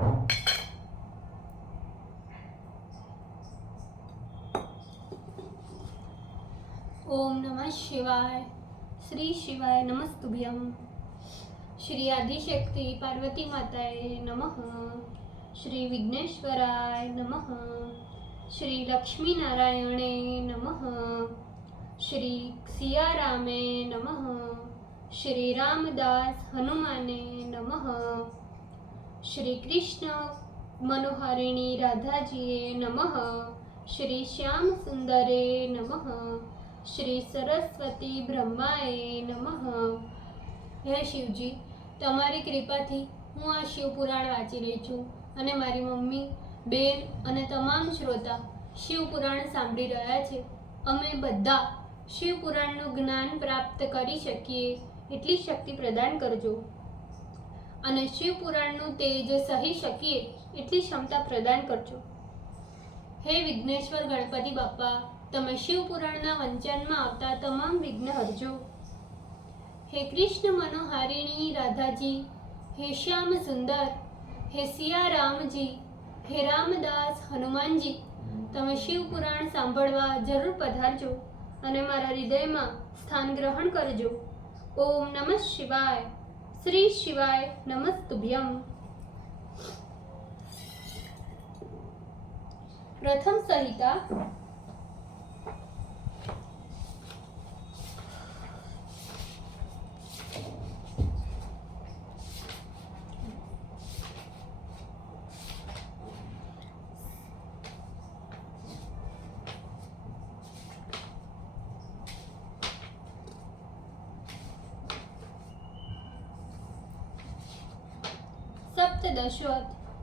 ओम नमः शिवाय। श्री शिवाय नमस्तुभ्यं। श्री आदिशक्ति पार्वती माताए नमः। श्री विघ्नेश्वराय नमः। श्री लक्ष्मी नारायणे नमः। श्री सियारामे नमः। श्री रामदास हनुमाने नमः। श्री कृष्ण मनोहारिणी राधाजीए नमः। श्री श्याम सुंदरे नमः। श्री सरस्वती બ્રહ્માએ નમઃ। હે શિવજી, તમારી કૃપાથી હું આ શિવપુરાણ વાંચી રહી છું અને મારી મમ્મી, બેન અને તમામ શ્રોતા શિવપુરાણ સાંભળી રહ્યા છે। અમે બધા શિવપુરાણનું જ્ઞાન પ્રાપ્ત કરી શકીએ એટલી શક્તિ પ્રદાન કરજો અને શિવપુરાણનું તેજ સહી શકીએ એટલી ક્ષમતા પ્રદાન કરજો। હે વિઘ્નેશ્વર ગણપતિ બાપા, તમે શિવપુરાણના વંચનમાં આવતા તમામ વિઘ્ન હરજો। હે કૃષ્ણ મનોહારિણી રાધાજી, હે શ્યામ સુંદર, હે સિયારામજી, હે રામદાસ હનુમાનજી, તમે શિવપુરાણ સાંભળવા જરૂર પધારજો અને મારા હૃદયમાં સ્થાન ગ્રહણ કરજો। ઓમ નમઃ શિવાય। શ્રી શિવાય નમસ્તુભ્યમ। પ્રથમ સંહિતા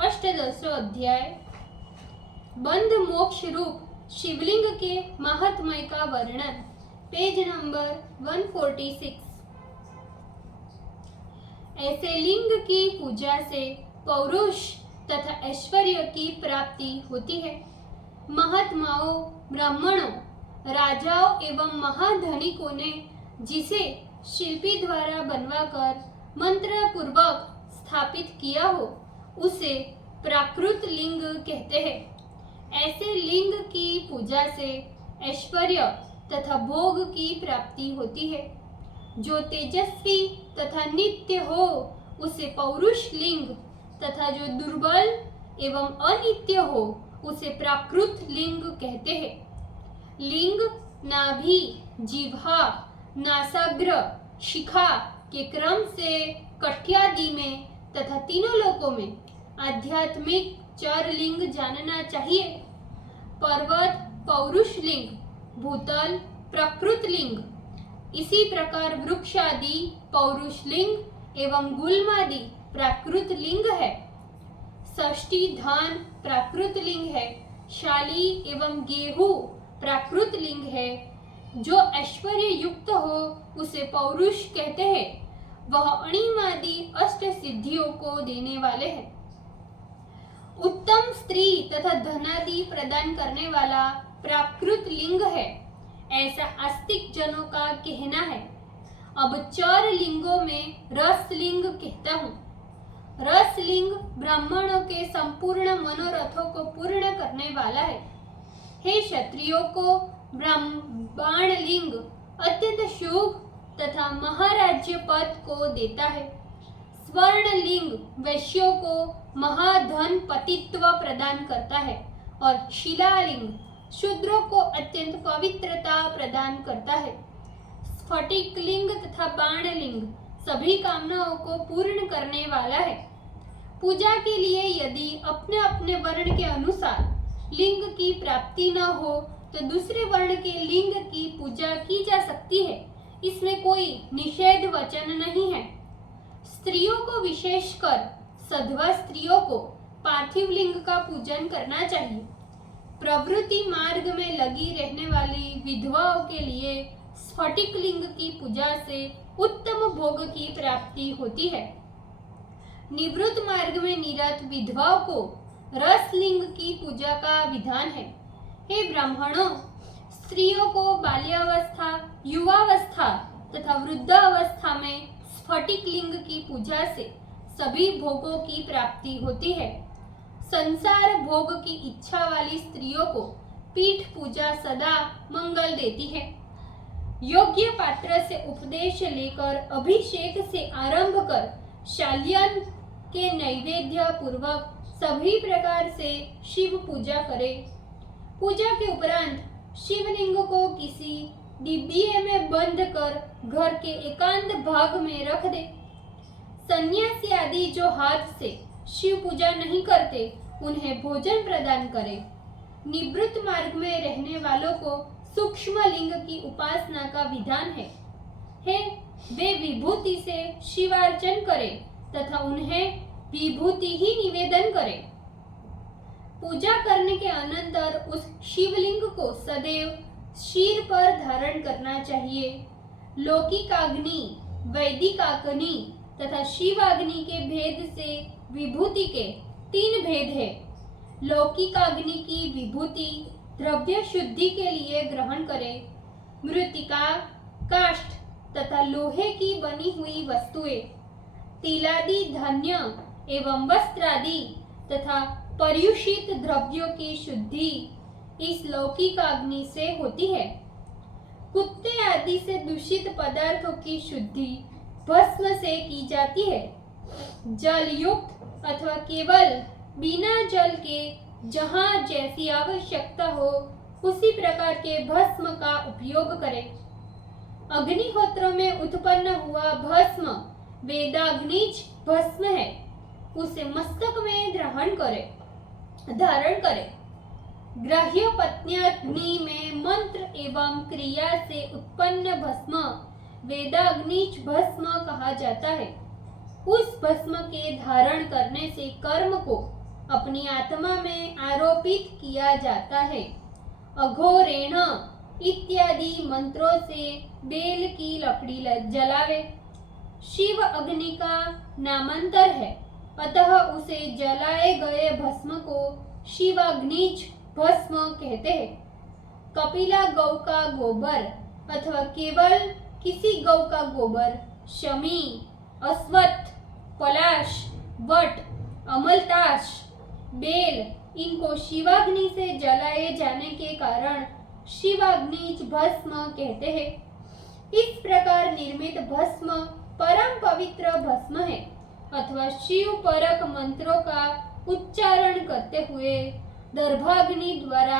अष्टदशो अध्याय बंध मोक्ष रूप शिवलिंग के महात्म्य का वर्णन। Page number 146। ऐसे लिंग की पूजा से पौरुष तथा ऐश्वर्य की प्राप्ति होती है। महात्माओं, ब्राह्मणों, राजाओं एवं महाधनिकों ने जिसे शिल्पी द्वारा बनवाकर मंत्र पूर्वक स्थापित किया हो उसे प्राकृत लिंग कहते हैं। ऐसे लिंग की पूजा से ऐश्वर्य तथा भोग की प्राप्ति होती है। जो तेजस्वी तथा नित्य हो उसे पौरुष लिंग तथा जो दुर्बल एवं अनित्य हो उसे प्राकृत लिंग कहते हैं। लिंग नाभि, जिह्वा, नासाग्र, शिखा के क्रम से कठ्यादि में तथा तीनों लोकों में आध्यात्मिक चार लिंग जानना चाहिए। पर्वत पौरुष लिंग, भूतल प्रकृत लिंग। इसी प्रकार वृक्ष आदि पौरुष लिंग एवं गुल्मादि प्राकृत लिंग है। षष्ठी धान प्राकृत लिंग है। शाली एवं गेहूं प्राकृत लिंग है। जो ऐश्वर्य युक्त हो उसे पौरुष कहते हैं। वह अणिमादि अष्ट सिद्धियों को देने वाले हैं। उत्तम स्त्री तथा धनादि प्रदान करने वाला प्राकृत लिंग है, ऐसा आस्तिक जनों का कहना है। अब चार लिंगों में रस लिंग कहता हूँ। रस लिंग ब्राह्मणों के संपूर्ण मनोरथों को पूर्ण करने वाला है। हे क्षत्रियों को ब्राह्मण लिंग अत्यंत शुभ तथा महाराज्य पद को देता है। स्वर्ण लिंग वैश्यों को महाधन पतित्व प्रदान करता है और शिलालिंग शूद्रों को अत्यंत पवित्रता प्रदान करता है। स्फटिक लिंग तथा बाण लिंग सभी कामनाओं को पूर्ण करने वाला है। पूजा के लिए यदि अपने अपने वर्ण के अनुसार लिंग की प्राप्ति न हो तो दूसरे वर्ण के लिंग की पूजा की जा सकती है। इसमें कोई निषेध वचन नहीं है। स्त्रियों को विशेषकर सधवा स्त्रियों को पार्थिव लिंग का पूजन करना चाहिए। प्रवृत्ति मार्ग में लगी रहने वाली विधवाओं के लिए स्फटिक लिंग की पूजा से उत्तम भोग की प्राप्ति होती है। निवृत्त मार्ग में निरत विधवाओं को रस लिंग की पूजा का विधान है। हे ब्राह्मणों, स्त्रियों को बाल्यावस्था, युवावस्था तथा वृद्धावस्था में स्फटिक लिंग की पूजा से सभी भोगों की प्राप्ति होती है। संसार भोग की इच्छा वाली स्त्रियों को पीठ पूजा सदा मंगल देती है। योग्य पात्र से उपदेश लेकर अभिषेक से आरंभ कर शाल्यन के नैवेद्य पूर्वक सभी प्रकार से शिव पूजा करें। पूजा के उपरांत शिवलिंग को किसी डिब्बे में बंद कर घर के एकांत भाग में रख दे। सन्यासी आदि जो हाथ से शिव पूजा नहीं करते उन्हें भोजन प्रदान करें। निवृत्त मार्ग में रहने वालों को सूक्ष्म लिंग की उपासना का विधान है। वे विभूति से शिवार्चन करें तथा उन्हें विभूति ही निवेदन करें। पूजा करने के अनंतर उस शिवलिंग को सदैव शीर पर धारण करना चाहिए। लौकिकाग्नि, वैदिकाग्नि तथा शिवाग्नि के भेद से विभूति के 3 भेद है। लौकिकाग्नि की विभूति द्रव्य शुद्धि के लिए ग्रहण करें। मृत्तिका, काष्ठ तथा लोहे की बनी हुई वस्तुएं, तिलादि धान्य एवं वस्त्रादि तथा पर्युषित द्रव्यों की शुद्धि इस लौकिकाग्नि से होती है। कुत्ते आदि से दूषित पदार्थों की शुद्धि भस्म से की जाती है। जल युक्त अथवा केवल बिना जल के जहाँ जैसी आवश्यकता हो उसी प्रकार के भस्म का उपयोग करें। अग्निहोत्र में उत्पन्न हुआ भस्म वेदाग्निज भस्म है, उसे मस्तक में धारण करें। ग्राह्य पत्न्याग्नि में मंत्र एवं क्रिया से उत्पन्न भस्म वेदाग्निज भस्म कहा जाता है। उस भस्म के धारण करने से कर्म को अपनी आत्मा में आरोपित किया जाता है। अघोरेण इत्यादि मंत्रों से बेल की लकड़ी जलावे। शिव अग्नि का नामांतर है, अतः उसे जलाए गए भस्म को शिवाग्निज भस्म कहते हैं। कपिला गौ का गोबर अथवा केवल किसी गौ का गोबर, शमी, अश्वत्थ, पलाश, वट, अमलताश, बेल इनको शिवाग्नि से जलाए जाने के कारण शिवाग्निज भस्म कहते हैं। इस प्रकार निर्मित भस्म परम पवित्र भस्म है अथवा शिव परक मंत्रों का उच्चारण करते हुए दर्भाग्नि द्वारा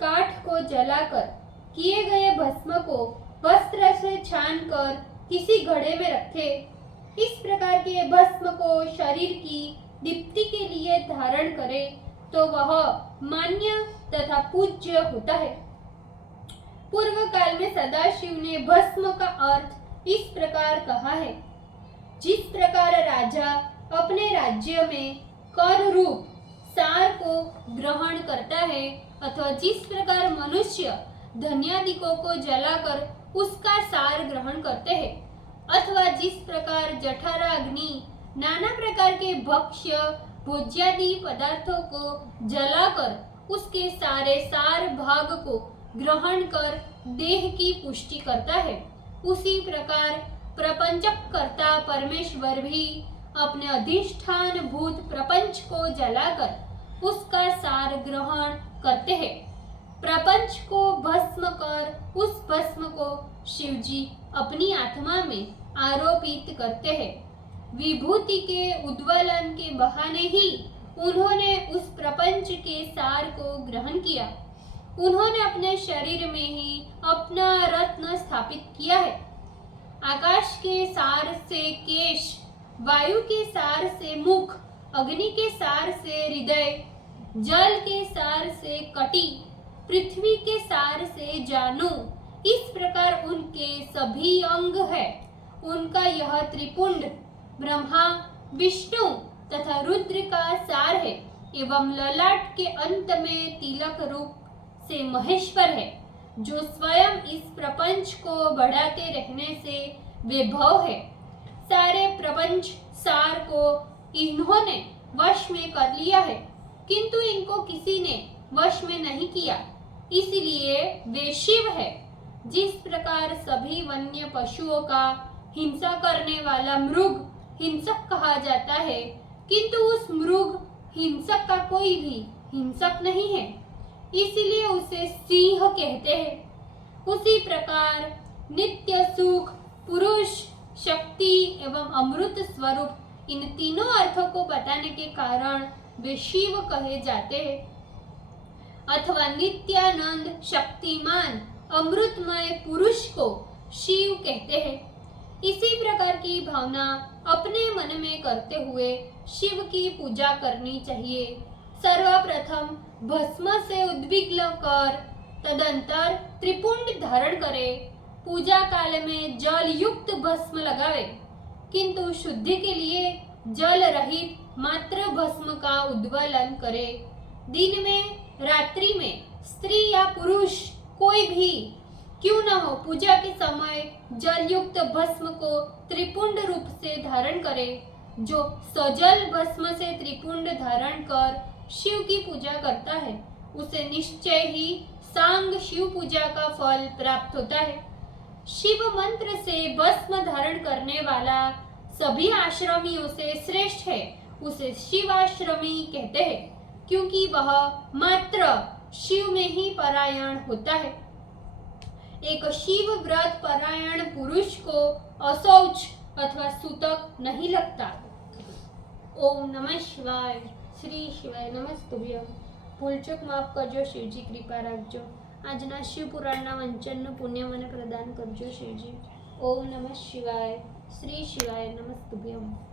काठ को जलाकर किए गए भस्म को वस्त्र से छानकर किसी घड़े में रखे। इस प्रकार के भस्म को शरीर की दीप्ति के लिए धारण करे तो वह मान्य तथा पूज्य होता है। पूर्व काल में सदाशिव ने भस्म का अर्थ इस प्रकार कहा है। जिस प्रकार राजा अपने राज्य में कर रूप सार को ग्रहण करता है अथवा जिस प्रकार मनुष्य धन्यादिकों को जलाकर उसका सार ग्रहण करते हैं अथवा जिस प्रकार जठराग्नि नाना प्रकार के भक्ष्य भोज्यादि पदार्थों को जलाकर उसके सारे सार भाग को ग्रहण कर देह की पुष्टि करता है, उसी प्रकार प्रपंचक कर्ता परमेश्वर भी अपने अधिष्ठान भूत प्रपंच को जलाकर उसका सार ग्रहण करते हैं। प्रपंच को भस्म कर उस भस्म को शिवजी अपनी आत्मा में आरोपित करते हैं। विभूति के उद्वलन के बहाने ही उन्होंने उस प्रपंच के सार को ग्रहण किया। उन्होंने अपने शरीर में ही अपना रत्न स्थापित किया है। आकाश के सार से केश, वायु के सार से मुख, अग्नि के सार से हृदय, जल के सार से कटी, पृथ्वी के सार से जानु, इस प्रकार उनके सभी अंग है। उनका यह त्रिपुंड ब्रह्मा, विष्णु तथा रुद्र का सार है एवं ललाट के अंत में तिलक रूप से महेश्वर है, जो स्वयं इस प्रपंच को बढ़ाते रहने से विभव है। सारे प्रपंच सार को इन्होंने वश में कर लिया है, किंतु इनको किसी ने वश में नहीं किया, इसलिए वे शिव है। जिस प्रकार सभी वन्य पशुओं का हिंसा करने वाला मृग हिंसक कहा जाता है, किंतु उस मृग हिंसक का कोई भी हिंसक नहीं है, इसलिए उसे सिंह कहते हैं। उसी प्रकार नित्य सुख, पुरुष, शक्ति एवं अमृत स्वरूप इन तीनों अर्थों को बताने के कारण वे शिव कहे जाते हैं, अथवा नित्यानंद, शक्तिमान, अमृतमय पुरुष को शिव कहते हैं। इसी प्रकार की भावना अपने मन में करते हुए शिव की पूजा करनी चाहिए। सर्वप्रथम भस्म से उद्विग्न कर तदंतर त्रिपुंड धारण करे। पूजा काल में जल युक्त भस्म लगावे, किंतु शुद्धि के लिए जल रहित मात्र भस्म का उद्वलन करे। दिन में, रात्रि में स्त्री या पुरुष कोई भी क्यों न हो, पूजा के समय जल युक्त भस्म को त्रिपुंड रूप से धारण करे। जो सजल भस्म से त्रिपुंड धारण कर शिव की पूजा करता है, उसे निश्चय ही सांग शिव पूजा का फल प्राप्त होता है। शिव मंत्र से भस्म धारण करने वाला सभी आश्रमियों से श्रेष्ठ है। उसे शिवाश्रमी कहते हैं, क्योंकि वह मात्र शिव में ही परायण होता है। एक शिव व्रत परायण पुरुष को अशौच अथवा सूतक नहीं लगता। ओम नमः शिवाय। श्री शिवाय नमस्तुभ्यम। ભૂલચૂક માફ કરજો શિવજી, કૃપા રાખજો। આજના શિવ પુરાણના વંચનનું પુણ્ય મને પ્રદાન કરજો શિવજી। ઓમ નમઃ શિવાય। શ્રી શિવાય નમસ્તુભ્યમ।